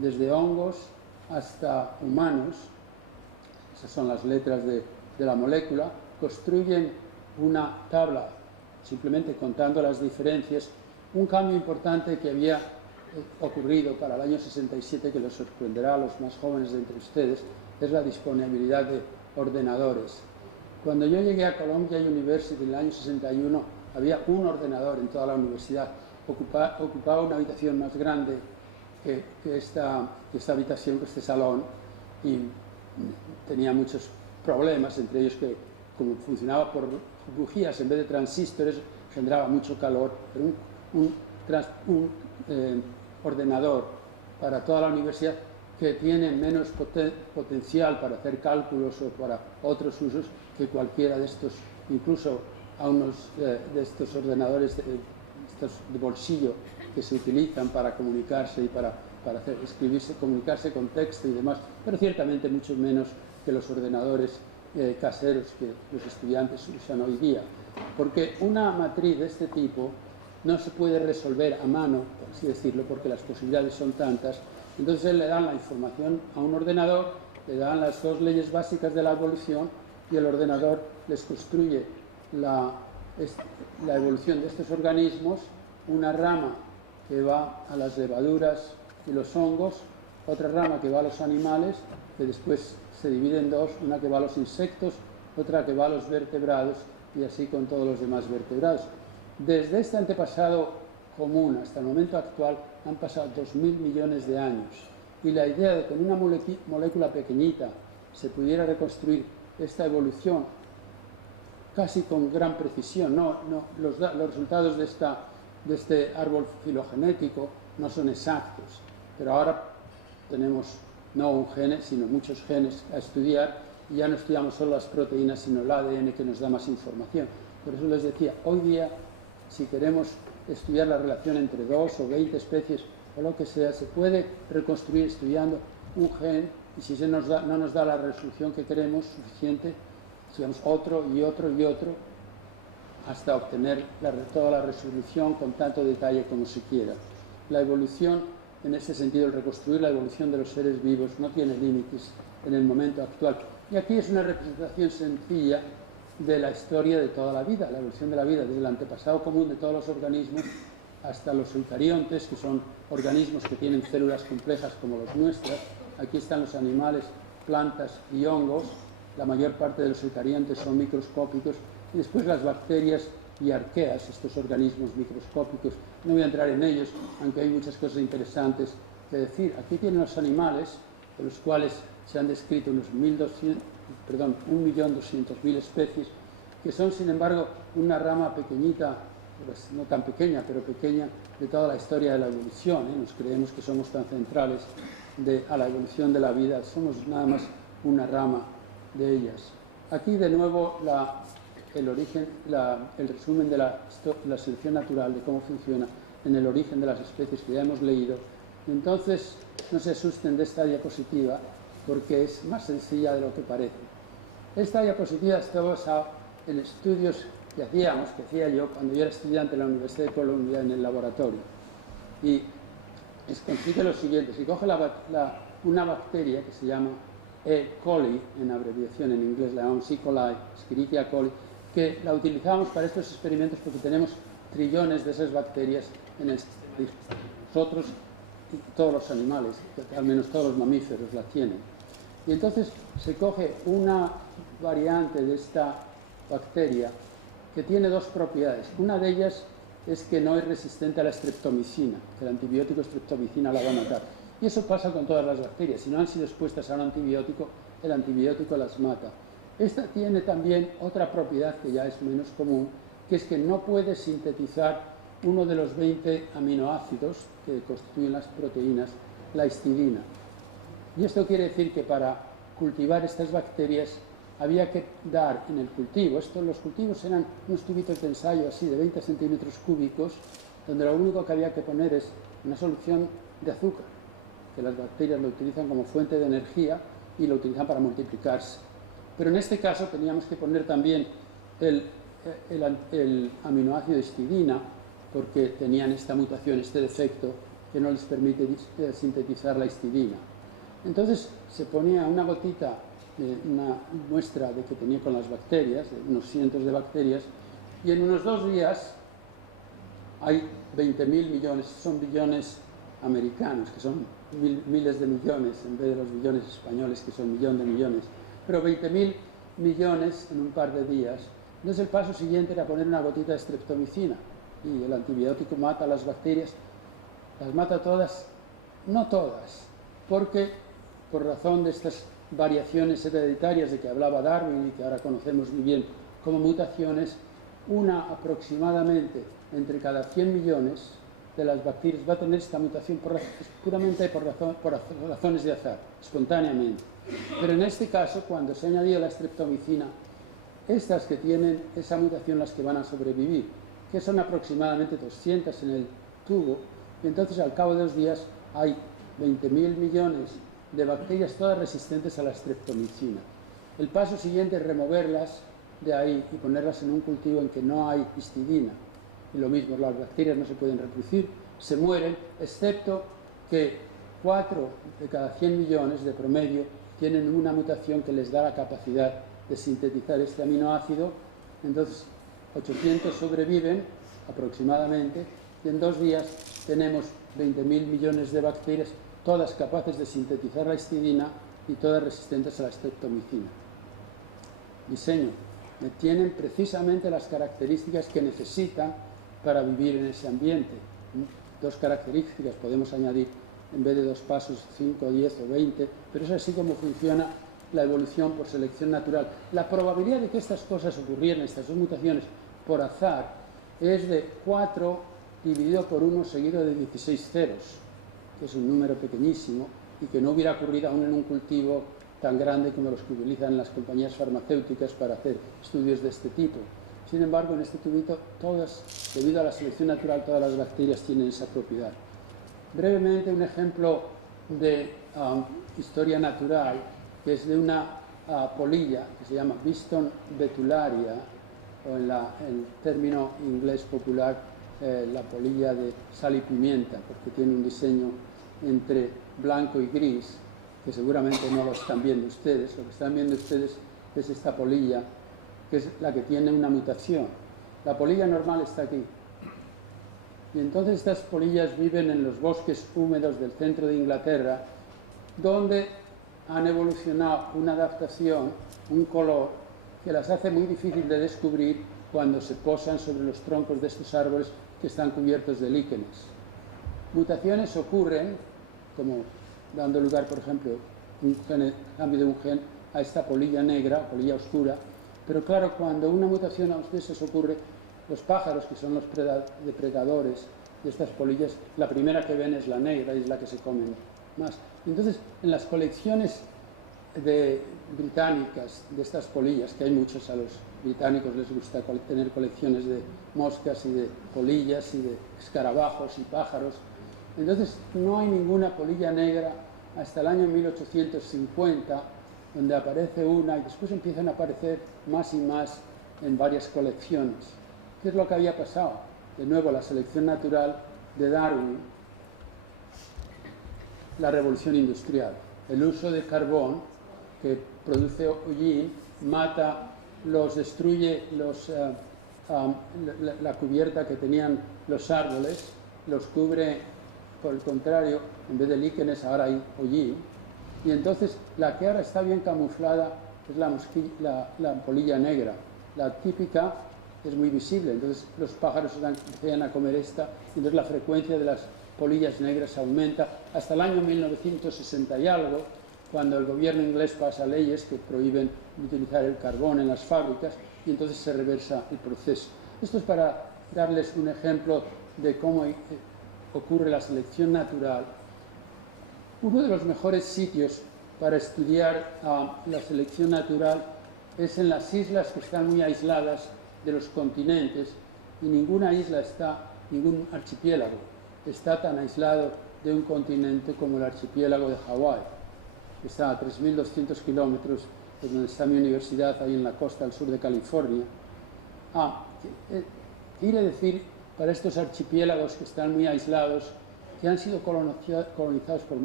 desde hongos hasta humanos, esas son las letras de la molécula, construyen una tabla, simplemente contando las diferencias. Un cambio importante que había ocurrido para el año 67, que los sorprenderá a los más jóvenes de entre ustedes, es la disponibilidad de ordenadores. Cuando yo llegué a Columbia University en el año 61, había un ordenador en toda la universidad. Ocupaba una habitación más grande que esta habitación, que este salón, y tenía muchos problemas, entre ellos que, como funcionaba por bujías en vez de transistores, generaba mucho calor. Pero un ordenador para toda la universidad, que tiene menos potencial para hacer cálculos o para otros usos que cualquiera de estos, incluso a unos de estos ordenadores estos de bolsillo que se utilizan para comunicarse y para escribirse, comunicarse con texto y demás, pero ciertamente mucho menos que los ordenadores caseros que los estudiantes usan hoy día, porque una matriz de este tipo no se puede resolver a mano, por así decirlo, porque las posibilidades son tantas. Entonces le dan la información a un ordenador, le dan las dos leyes básicas de la evolución y el ordenador les construye la evolución de estos organismos, una rama que va a las levaduras y los hongos, otra rama que va a los animales, que después se divide en dos, una que va a los insectos, otra que va a los vertebrados, y así con todos los demás vertebrados. Desde este antepasado común hasta el momento actual han pasado 2.000 millones de años, y la idea de que con una molécula pequeñita se pudiera reconstruir esta evolución casi con gran precisión, los resultados de este árbol filogenético no son exactos, pero ahora tenemos no un gen, sino muchos genes a estudiar, y ya no estudiamos solo las proteínas, sino el ADN, que nos da más información. Por eso les decía, hoy día, si queremos estudiar la relación entre 2 o 20 especies o lo que sea, se puede reconstruir estudiando un gen, y si no nos da la resolución que queremos suficiente, estudiamos otro y otro y otro, hasta obtener toda la resolución con tanto detalle como se quiera. La evolución, en ese sentido, el reconstruir la evolución de los seres vivos no tiene límites en el momento actual. Y aquí es una representación sencilla de la historia de toda la vida, la evolución de la vida, desde el antepasado común de todos los organismos hasta los eucariontes, que son organismos que tienen células complejas como los nuestras. Aquí están los animales, plantas y hongos. La mayor parte de los eucariontes son microscópicos, y después las bacterias y arqueas, estos organismos microscópicos. No voy a entrar en ellos, aunque hay muchas cosas interesantes que decir. Aquí tienen los animales, de los cuales se han descrito unos 1.200.000 especies, que son, sin embargo, una rama pequeñita, pues no tan pequeña, pero pequeña, de toda la historia de la evolución. Nos creemos que somos tan centrales a la evolución de la vida, somos nada más una rama de ellas. Aquí, de nuevo, el resumen de la selección natural, de cómo funciona en el origen de las especies, que ya hemos leído. Entonces, no se asusten de esta diapositiva, porque es más sencilla de lo que parece. Esta diapositiva está basada en estudios que hacía yo cuando yo era estudiante en la Universidad de Columbia en el laboratorio. Y consigue lo siguiente: si coge una bacteria que se llama E. coli, en abreviación en inglés la llamamos E. coli, Escherichia coli, que la utilizamos para estos experimentos porque tenemos trillones de esas bacterias en el sistema. Nosotros y todos los animales, al menos todos los mamíferos la tienen. Y entonces se coge una variante de esta bacteria que tiene dos propiedades. Una de ellas es que no es resistente a la streptomicina, que el antibiótico streptomicina la va a matar. Y eso pasa con todas las bacterias. Si no han sido expuestas a un antibiótico, el antibiótico las mata. Esta tiene también otra propiedad que ya es menos común, que es que no puede sintetizar uno de los 20 aminoácidos que constituyen las proteínas, la histidina. Y esto quiere decir que para cultivar estas bacterias había que dar en el cultivo, los cultivos eran unos tubitos de ensayo así de 20 centímetros cúbicos, donde lo único que había que poner es una solución de azúcar, que las bacterias lo utilizan como fuente de energía y lo utilizan para multiplicarse. Pero en este caso teníamos que poner también el aminoácido histidina, porque tenían esta mutación, este defecto, que no les permite sintetizar la histidina. Entonces se ponía una gotita, una muestra de que tenía con las bacterias, de unos cientos de bacterias, y en unos 2 días hay 20.000 millones, son billones americanos, que son miles de millones, en vez de los billones españoles, que son millón de millones, pero 20.000 millones en un par de días. Entonces el paso siguiente era poner una gotita de streptomicina, y el antibiótico mata a las bacterias, las mata todas, no todas, porque por razón de estas variaciones hereditarias de que hablaba Darwin y que ahora conocemos muy bien como mutaciones, una aproximadamente entre cada 100 millones de las bacterias va a tener esta mutación puramente por razones de azar, espontáneamente. Pero en este caso, cuando se ha añadido la streptomicina, estas que tienen esa mutación, las que van a sobrevivir, que son aproximadamente 200 en el tubo, y entonces al cabo de 2 días hay 20.000 millones de bacterias todas resistentes a la streptomicina. El paso siguiente es removerlas de ahí y ponerlas en un cultivo en que no hay histidina. Y lo mismo, las bacterias no se pueden reproducir, se mueren, excepto que 4 de cada 100 millones de promedio tienen una mutación que les da la capacidad de sintetizar este aminoácido. Entonces 800 sobreviven aproximadamente y en 2 días tenemos 20.000 millones de bacterias, todas capaces de sintetizar la histidina y todas resistentes a la streptomicina. Diseño. Tienen precisamente las características que necesitan para vivir en ese ambiente. 2 características podemos añadir, en vez de 2 pasos, 5, 10 o 20, pero es así como funciona la evolución por selección natural. La probabilidad de que estas cosas ocurrieran, estas 2 mutaciones, por azar, es de 4 dividido por 1 seguido de 16 ceros, que es un número pequeñísimo y que no hubiera ocurrido aún en un cultivo tan grande como los que utilizan las compañías farmacéuticas para hacer estudios de este tipo. Sin embargo, en este tubito, debido a la selección natural, todas las bacterias tienen esa propiedad. Brevemente, un ejemplo de historia natural, que es de una polilla que se llama Biston betularia, o en el término inglés popular, la polilla de sal y pimienta, porque tiene un diseño entre blanco y gris, que seguramente no lo están viendo ustedes. Lo que están viendo ustedes es esta polilla, que es la que tiene una mutación. La polilla normal está aquí. Y entonces estas polillas viven en los bosques húmedos del centro de Inglaterra, donde han evolucionado una adaptación, un color, que las hace muy difícil de descubrir cuando se posan sobre los troncos de estos árboles que están cubiertos de líquenes. Mutaciones ocurren, como dando lugar, por ejemplo, cambio de un gen a esta polilla negra, polilla oscura, pero claro, cuando una mutación a veces ocurre, los pájaros, que son los depredadores de estas polillas, la primera que ven es la negra y es la que se comen más. Entonces, en las colecciones británicas de estas polillas, que hay muchos, a los británicos les gusta tener colecciones de moscas y de polillas y de escarabajos y pájaros, entonces no hay ninguna polilla negra hasta el año 1850, donde aparece una y después empiezan a aparecer más y más en varias colecciones. ¿Qué es lo que había pasado? De nuevo, la selección natural de Darwin, la revolución industrial, el uso de carbón que produce hollín, destruye la cubierta que tenían los árboles, los cubre, por el contrario, en vez de líquenes ahora hay hollín, y entonces la que ahora está bien camuflada es la polilla negra. La típica es muy visible, entonces los pájaros empiezan a comer esta, y entonces la frecuencia de las polillas negras aumenta hasta el año 1960 y algo, cuando el gobierno inglés pasa leyes que prohíben utilizar el carbón en las fábricas, y entonces se reversa el proceso. Esto es para darles un ejemplo de cómo ocurre la selección natural. Uno de los mejores sitios para estudiar la selección natural es en las islas que están muy aisladas de los continentes, y ningún archipiélago está tan aislado de un continente como el archipiélago de Hawái, que está a 3.200 kilómetros de donde está mi universidad, ahí en la costa al sur de California. Quiere decir, para estos archipiélagos que están muy aislados, que han sido colonizados por muchos